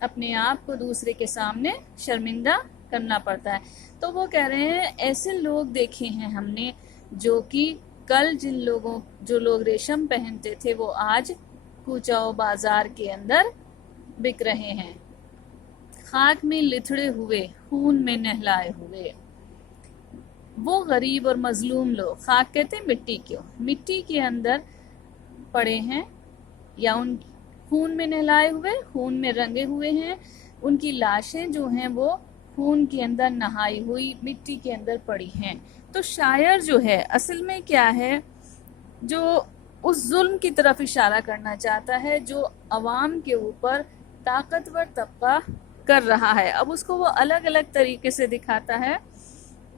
اپنے آپ کو دوسرے کے سامنے شرمندہ کرنا پڑتا ہے. تو وہ کہہ رہے ہیں ایسے لوگ دیکھے ہیں ہم نے جو کہ کل جو لوگ ریشم پہنتے تھے وہ آج کوچہ و بازار کے اندر بک رہے ہیں. خاک میں لتھڑے ہوئے، خون میں نہلائے ہوئے. وہ غریب اور مظلوم لوگ، خاک کہتے ہیں مٹی کو، مٹی کے اندر پڑے ہیں یا ان خون میں نہلائے ہوئے، خون میں رنگے ہوئے ہیں. ان کی لاشیں جو ہیں وہ خون کے اندر نہائی ہوئی مٹی کے اندر پڑی ہیں. تو شاعر جو ہے اصل میں کیا ہے، جو اس ظلم کی طرف اشارہ کرنا چاہتا ہے جو عوام کے اوپر طاقتور طبقہ کر رہا ہے. اب اس کو وہ الگ الگ طریقے سے دکھاتا ہے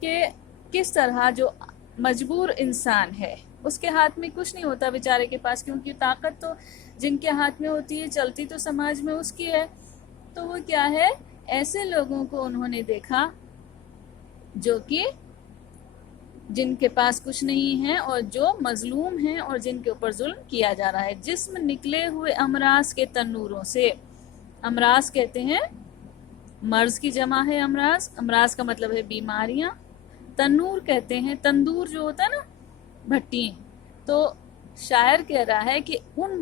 کہ کس طرح جو مجبور انسان ہے اس کے ہاتھ میں کچھ نہیں ہوتا بیچارے کے پاس، کیونکہ طاقت تو جن کے ہاتھ میں ہوتی ہے چلتی تو سماج میں اس کی ہے. تو وہ کیا ہے، ایسے لوگوں کو انہوں نے دیکھا جو کہ جن کے پاس کچھ نہیں ہے اور جو مظلوم ہیں اور جن کے اوپر ظلم کیا جا رہا ہے. جسم نکلے ہوئے امراض کے تنوروں سے، امراض کہتے ہیں مرض کی جمع ہے امراض، امراض کا مطلب ہے بیماریاں. تنور کہتے ہیں تندور جو ہوتا ہے نا، بھٹی. تو شاعر کہہ رہا ہے کہ ان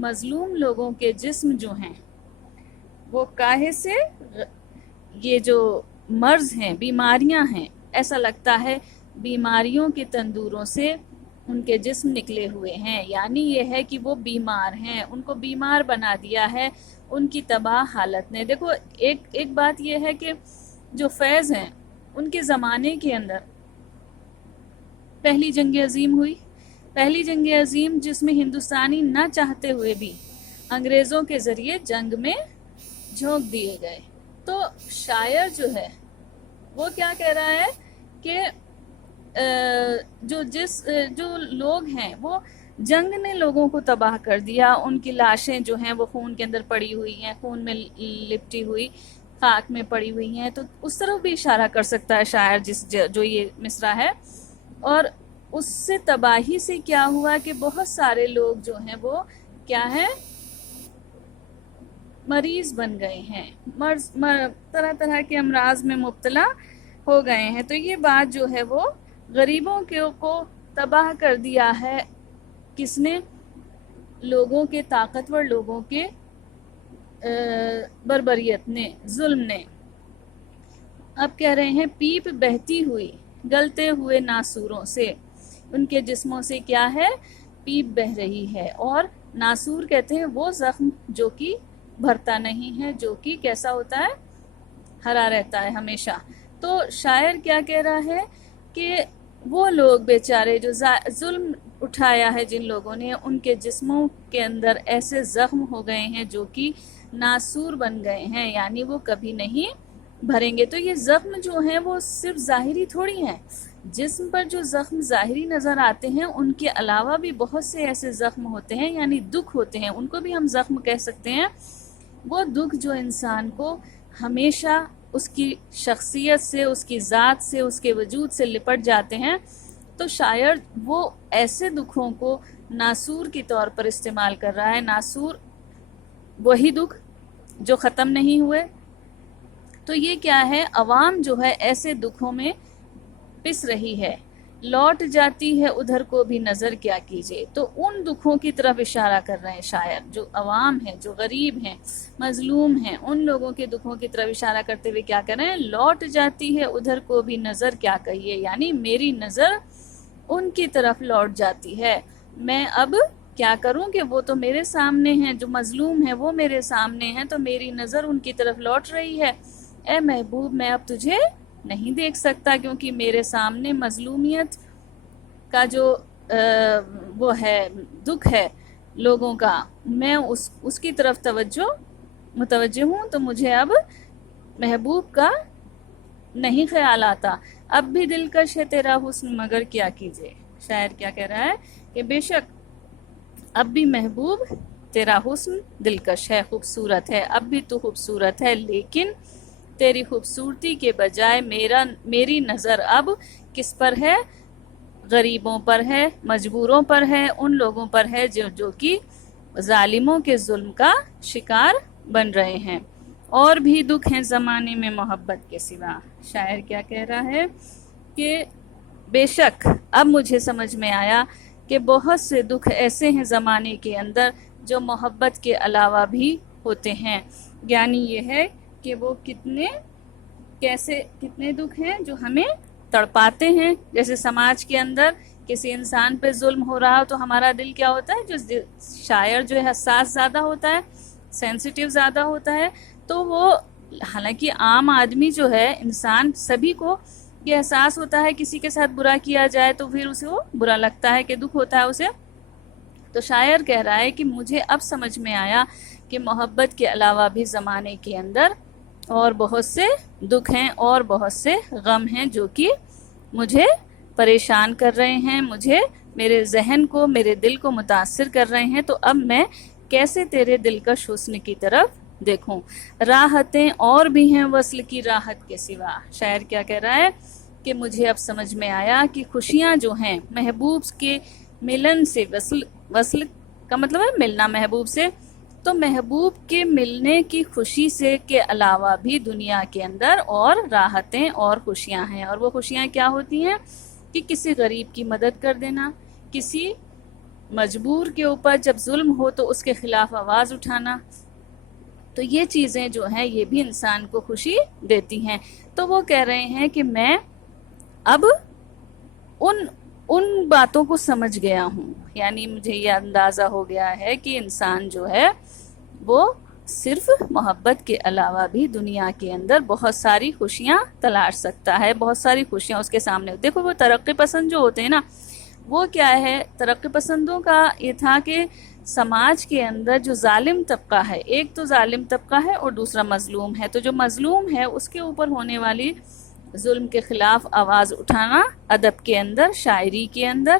مظلوم لوگوں کے جسم جو ہیں وہ کاہے سے، یہ جو مرض ہیں بیماریاں ہیں، ایسا لگتا ہے بیماریوں کے تندوروں سے ان کے جسم نکلے ہوئے ہیں. یعنی یہ ہے کہ وہ بیمار ہیں، ان کو بیمار بنا دیا ہے ان کی تباہ حالت نے. دیکھو ایک بات یہ ہے کہ جو فیض ہیں ان کے زمانے کے اندر پہلی جنگ عظیم ہوئی، پہلی جنگ عظیم جس میں ہندوستانی نہ چاہتے ہوئے بھی انگریزوں کے ذریعے جنگ میں جھونک دیے گئے. تو شاعر جو ہے وہ کیا کہہ رہا ہے کہ جو لوگ ہیں وہ جنگ نے لوگوں کو تباہ کر دیا. ان کی لاشیں جو ہیں وہ خون کے اندر پڑی ہوئی ہیں، خون میں لپٹی ہوئی، خاک میں پڑی ہوئی ہیں. تو اس طرف بھی اشارہ کر سکتا ہے شاعر جو یہ مصرع ہے. اور اس سے تباہی سے کیا ہوا کہ بہت سارے لوگ جو ہیں وہ کیا ہیں، مریض بن گئے ہیں، طرح طرح کے امراض میں مبتلا ہو گئے ہیں. تو یہ بات جو ہے وہ غریبوں کو تباہ کر دیا ہے. کس نے؟ لوگوں کے، طاقتور لوگوں کے بربریت نے، ظلم نے. اب کہہ رہے ہیں پیپ بہتی ہوئی گلتے ہوئے ناسوروں سے. ان کے جسموں سے کیا ہے، پیپ بہ رہی ہے. اور ناسور کہتے ہیں وہ زخم جو کہ بھرتا نہیں ہے، جو کہ کیسا ہوتا ہے، ہرا رہتا ہے ہمیشہ. تو شاعر کیا کہہ رہا ہے کہ وہ لوگ بیچارے جو ظلم اٹھایا ہے جن لوگوں نے، ان کے جسموں کے اندر ایسے زخم ہو گئے ہیں جو کہ ناسور بن گئے ہیں، یعنی وہ کبھی نہیں بھریں گے. تو یہ زخم جو ہیں وہ صرف ظاہری تھوڑی ہیں. جسم پر جو زخم ظاہری نظر آتے ہیں ان کے علاوہ بھی بہت سے ایسے زخم ہوتے ہیں، یعنی دکھ ہوتے ہیں، ان کو بھی ہم زخم کہہ سکتے ہیں. وہ دکھ جو انسان کو ہمیشہ اس کی شخصیت سے، اس کی ذات سے، اس کے وجود سے لپٹ جاتے ہیں. تو شاعر وہ ایسے دکھوں کو ناسور کی طور پر استعمال کر رہا ہے. ناسور وہی دکھ جو ختم نہیں ہوئے. تو یہ کیا ہے، عوام جو ہے ایسے دکھوں میں پس رہی ہے. لوٹ جاتی ہے ادھر کو بھی نظر کیا کیجئے. تو ان دکھوں کی طرف اشارہ کر رہے ہیں شاعر، جو عوام ہیں، جو غریب ہیں، مظلوم ہیں، ان لوگوں کے دکھوں کی طرف اشارہ کرتے ہوئے کیا کر رہے ہیں، لوٹ جاتی ہے ادھر کو بھی نظر کیا کہیے. یعنی میری نظر ان کی طرف لوٹ جاتی ہے. میں اب کیا کروں کہ وہ تو میرے سامنے ہیں، جو مظلوم ہیں وہ میرے سامنے ہیں، تو میری نظر ان کی طرف لوٹ رہی ہے. اے محبوب میں اب تجھے نہیں دیکھ سکتا، کیونکہ میرے سامنے مظلومیت کا جو وہ ہے، دکھ ہے لوگوں کا، میں اس کی طرف متوجہ ہوں. تو مجھے اب محبوب کا نہیں خیال آتا. اب بھی دلکش ہے تیرا حسن مگر کیا کیجے. شاعر کیا کہہ رہا ہے کہ بے شک اب بھی محبوب تیرا حسن دلکش ہے، خوبصورت ہے، اب بھی تو خوبصورت ہے، لیکن تیری خوبصورتی کے بجائے میری نظر اب کس پر ہے، غریبوں پر ہے، مجبوروں پر ہے، ان لوگوں پر ہے جو کہ ظالموں کے ظلم کا شکار بن رہے ہیں. اور بھی دکھ ہیں زمانے میں محبت کے سوا. شاعر کیا کہہ رہا ہے کہ بے شک اب مجھے سمجھ میں آیا کہ بہت سے دکھ ایسے ہیں زمانے کے اندر جو محبت کے علاوہ بھی ہوتے ہیں. یعنی یہ ہے کہ وہ کتنے دکھ ہیں جو ہمیں تڑپاتے ہیں. جیسے سماج کے اندر کسی انسان پہ ظلم ہو رہا ہو تو ہمارا دل کیا ہوتا ہے, جو شاعر جو ہے حساس زیادہ ہوتا ہے, سینسیٹیو زیادہ ہوتا ہے, تو وہ حالانکہ عام آدمی جو ہے انسان سبھی کو یہ احساس ہوتا ہے کسی کے ساتھ برا کیا جائے تو پھر اسے وہ برا لگتا ہے کہ دکھ ہوتا ہے اسے. تو شاعر کہہ رہا ہے کہ مجھے اب سمجھ میں آیا کہ محبت کے علاوہ بھی زمانے کے اندر اور بہت سے دکھ ہیں اور بہت سے غم ہیں جو کہ مجھے پریشان کر رہے ہیں, مجھے میرے ذہن کو میرے دل کو متاثر کر رہے ہیں. تو اب میں کیسے تیرے دلکش حسن کی طرف دیکھوں. راحتیں اور بھی ہیں وصل کی راحت کے سوا. شاعر کیا کہہ رہا ہے کہ مجھے اب سمجھ میں آیا کہ خوشیاں جو ہیں محبوب کے ملن سے, وصل کا مطلب ہے ملنا محبوب سے, تو محبوب کے ملنے کی خوشی سے کے علاوہ بھی دنیا کے اندر اور راحتیں اور خوشیاں ہیں. اور وہ خوشیاں کیا ہوتی ہیں کہ کسی غریب کی مدد کر دینا, کسی مجبور کے اوپر جب ظلم ہو تو اس کے خلاف آواز اٹھانا. تو یہ چیزیں جو ہیں یہ بھی انسان کو خوشی دیتی ہیں. تو وہ کہہ رہے ہیں کہ میں اب ان باتوں کو سمجھ گیا ہوں, یعنی مجھے یہ اندازہ ہو گیا ہے کہ انسان جو ہے وہ صرف محبت کے علاوہ بھی دنیا کے اندر بہت ساری خوشیاں تلاش سکتا ہے, بہت ساری خوشیاں اس کے سامنے. دیکھو وہ ترقی پسند جو ہوتے ہیں نا, وہ کیا ہے, ترقی پسندوں کا یہ تھا کہ سماج کے اندر جو ظالم طبقہ ہے, ایک تو ظالم طبقہ ہے اور دوسرا مظلوم ہے, تو جو مظلوم ہے اس کے اوپر ہونے والی ظلم کے خلاف آواز اٹھانا ادب کے اندر, شاعری کے اندر,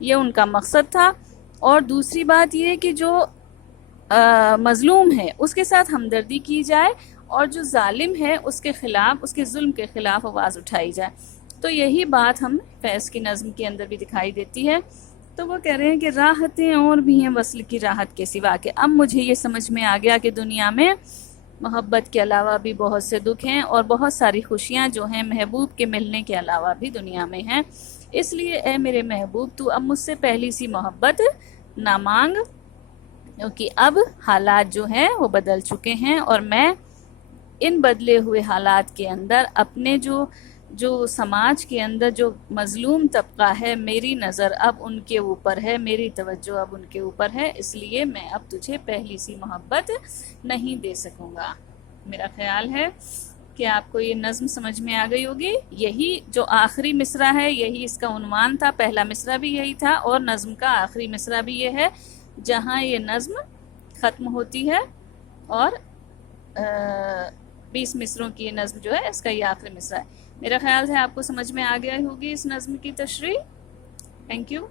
یہ ان کا مقصد تھا. اور دوسری بات یہ کہ جو مظلوم ہے اس کے ساتھ ہمدردی کی جائے اور جو ظالم ہے اس کے خلاف, اس کے ظلم کے خلاف آواز اٹھائی جائے. تو یہی بات ہم فیض کی نظم کے اندر بھی دکھائی دیتی ہے. تو وہ کہہ رہے ہیں کہ راحتیں اور بھی ہیں وصل کی راحت کے سوا, کہ اب مجھے یہ سمجھ میں آ گیا کہ دنیا میں محبت کے علاوہ بھی بہت سے دکھ ہیں اور بہت ساری خوشیاں جو ہیں محبوب کے ملنے کے علاوہ بھی دنیا میں ہیں. اس لیے اے میرے محبوب تو اب مجھ سے پہلی سی محبت نہ مانگ, کیونکہ اب حالات جو ہیں وہ بدل چکے ہیں اور میں ان بدلے ہوئے حالات کے اندر اپنے جو سماج کے اندر جو مظلوم طبقہ ہے, میری نظر اب ان کے اوپر ہے, میری توجہ اب ان کے اوپر ہے, اس لیے میں اب تجھے پہلی سی محبت نہیں دے سکوں گا. میرا خیال ہے کہ آپ کو یہ نظم سمجھ میں آ گئی ہوگی. یہی جو آخری مصرع ہے یہی اس کا عنوان تھا, پہلا مصرع بھی یہی تھا اور نظم کا آخری مصرع بھی یہ ہے جہاں یہ نظم ختم ہوتی ہے, اور 20 مصروں کی یہ نظم جو ہے اس کا یہ آخری مصرع ہے. میرا خیال ہے آپ کو سمجھ میں آ گیا ہوگی اس نظم کی تشریح. Thank you.